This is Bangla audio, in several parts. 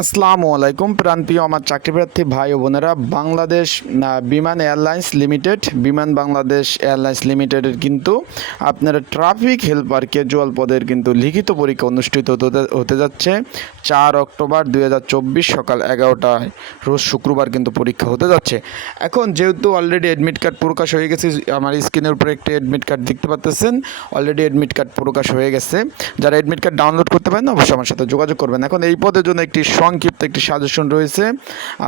আসসালামু আলাইকুম প্রান্তীয় আমার চাকরিপ্রার্থী ভাই ও বোনেরা। বাংলাদেশ বিমান এয়ারলাইন্স লিমিটেড, বিমান বাংলাদেশ এয়ারলাইন্স লিমিটেডের কিন্তু আপনারা ট্রাফিক হেল্পার ক্যাজুয়াল পদের কিন্তু লিখিত পরীক্ষা অনুষ্ঠিত হতে- হতে যাচ্ছে। চার অক্টোবর দুই হাজার চব্বিশ সকাল এগারোটায়, রোজ শুক্রবার কিন্তু পরীক্ষা হতে যাচ্ছে। এখন যেহেতু অলরেডি অ্যাডমিট কার্ড প্রকাশ হয়ে গেছে, আমার স্ক্রিনের উপরে একটি অ্যাডমিট কার্ড দেখতে পাচ্ছেন অলরেডি অ্যাডমিট কার্ড প্রকাশ হয়ে গেছে। যারা অ্যাডমিট কার্ড ডাউনলোড করতে পারেন, অবশ্যই আমার সাথে যোগাযোগ করবেন। এখন এই পদের জন্য একটি সংক্ষিপ্ত একটি সাজেশন রয়েছে।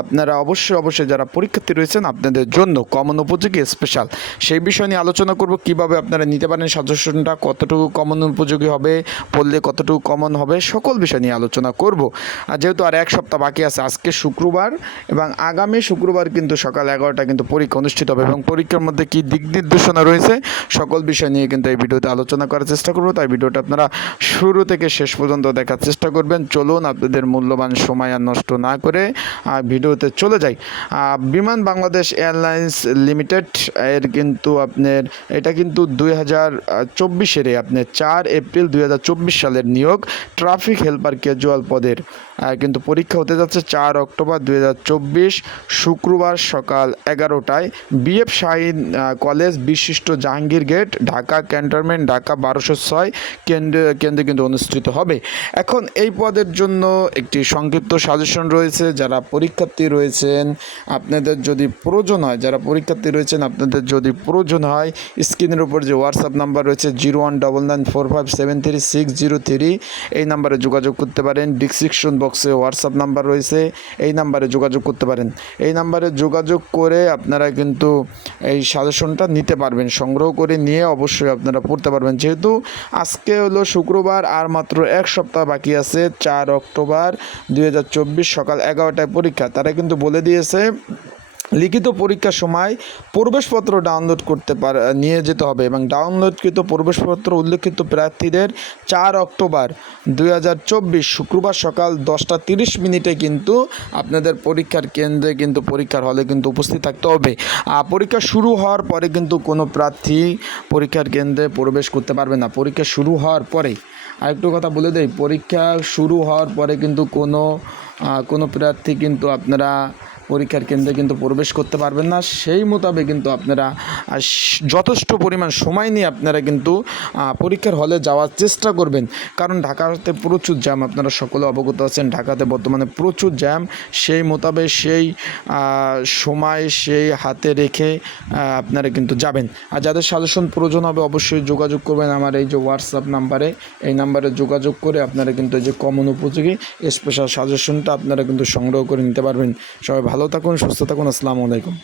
আপনারা অবশ্যই অবশ্যই যারা পরীক্ষার্থী রয়েছেন, আপনাদের জন্য কমন উপযোগী স্পেশাল সেই বিষয় নিয়ে আলোচনা করব, কীভাবে আপনারা নিতে পারেন সাজেশনটা কতটুকু কমন উপযোগী হবে পড়লে কতটুকু কমন হবে, সকল বিষয় নিয়ে আলোচনা করব। আর যেহেতু আর এক সপ্তাহ বাকি আছে, আজকে শুক্রবার এবং আগামী শুক্রবার কিন্তু সকাল এগারোটা কিন্তু পরীক্ষা অনুষ্ঠিত হবে এবং পরীক্ষার মধ্যে কী দিক নির্দেশনা রয়েছে, সকল বিষয় নিয়ে কিন্তু এই ভিডিওতে আলোচনা করার চেষ্টা করব। তাই ভিডিওটা আপনারা শুরু থেকে শেষ পর্যন্ত দেখার চেষ্টা করবেন। চলুন আপনাদের মূল্যবান সময় আর নষ্ট না করে ভিডিওতে চলে যাই। বিমান বাংলাদেশ এয়ারলাইন্স লিমিটেড, এর কিন্তু আপনার, এটা কিন্তু দুই হাজার চব্বিশের আপনার চার এপ্রিল দুই হাজার চব্বিশ সালের নিয়োগ। ট্রাফিক হেল্পার ক্যাজুয়াল পদের কিন্তু পরীক্ষা হতে যাচ্ছে চার অক্টোবর দুই হাজার চব্বিশ, শুক্রবার সকাল এগারোটায়। বিএফ শাহিন কলেজ বিশিষ্ট জাহাঙ্গীর গেট, ঢাকা ক্যান্টনমেন্ট, ঢাকা বারোশো ছয়, কেন্দ্রে কেন্দ্রে কিন্তু অনুষ্ঠিত হবে। এখন এই পদের জন্য একটি সংক্ষিপ্ত সাজেশন রয়েছে, যারা পরীক্ষার্থী রয়েছেন, আপনাদের যদি প্রয়োজন হয়, যারা পরীক্ষার্থী রয়েছেন, আপনাদের যদি প্রয়োজন হয়, স্ক্রিনের উপর যে হোয়াটসঅ্যাপ নাম্বার রয়েছে zero one double nine four five seven three six zero three এই নাম্বারে যোগাযোগ করতে পারেন ডিসক্রিপশন বক্সে হোয়াটসঅ্যাপ নাম্বার রয়েছে, এই নাম্বারে যোগাযোগ করতে পারেন। এই নাম্বারে যোগাযোগ করে আপনারা কিন্তু এই সাজেশনটা নিতে পারবেন, সংগ্রহ করে নিয়ে অবশ্যই আপনারা পড়তে পারবেন। যেহেতু আজকে হলো শুক্রবার, আর মাত্র এক সপ্তাহ বাকি আছে, চার অক্টোবর দুই সকাল এগারোটায় পরীক্ষা। তারা কিন্তু বলে দিয়েছে লিখিত পরীক্ষার সময় প্রবেশপত্র ডাউনলোড করতে পার, নিয়ে যেতে হবে এবং ডাউনলোডকৃত প্রবেশপত্র উল্লেখিত প্রার্থীদের চার অক্টোবর দু হাজার চব্বিশ শুক্রবার সকাল দশটা তিরিশ মিনিটে কিন্তু আপনাদের পরীক্ষার কেন্দ্রে কিন্তু পরীক্ষার হলে কিন্তু উপস্থিত থাকতে হবে। আর পরীক্ষা শুরু হওয়ার পরে কিন্তু কোনো প্রার্থী পরীক্ষার কেন্দ্রে প্রবেশ করতে পারবে না। পরীক্ষা শুরু হওয়ার পরে, আরেকটু কথা বলে দেই, পরীক্ষা শুরু হওয়ার পরে কিন্তু কোনো কোনো প্রার্থী কিন্তু আপনারা পরীক্ষার কেন্দ্রে কিন্তু প্রবেশ করতে পারবেন না। সেই মোতাবেক কিন্তু আপনারা যথেষ্ট পরিমাণ সময় নিয়ে আপনারা কিন্তু পরীক্ষার হলে যাওয়ার চেষ্টা করবেন। কারণ ঢাকাতে প্রচুর জ্যাম, আপনারা সকলে অবগত আছেন, ঢাকাতে বর্তমানে প্রচুর জ্যাম। সেই মোতাবেক সেই সময় সেই হাতে রেখে আপনারা কিন্তু যাবেন। আর যাদের সাজেশন প্রয়োজন হবে, অবশ্যই যোগাযোগ করবেন আমার এই যে হোয়াটসঅ্যাপ নাম্বারে। এই নাম্বারে যোগাযোগ করে আপনারা কিন্তু এই যে কমন উপযোগী স্পেশাল সাজেশনটা আপনারা কিন্তু সংগ্রহ করে নিতে পারবেন। সবাই ভালো থাকুন, সুস্থ থাকুন, আসসালামু আলাইকুম।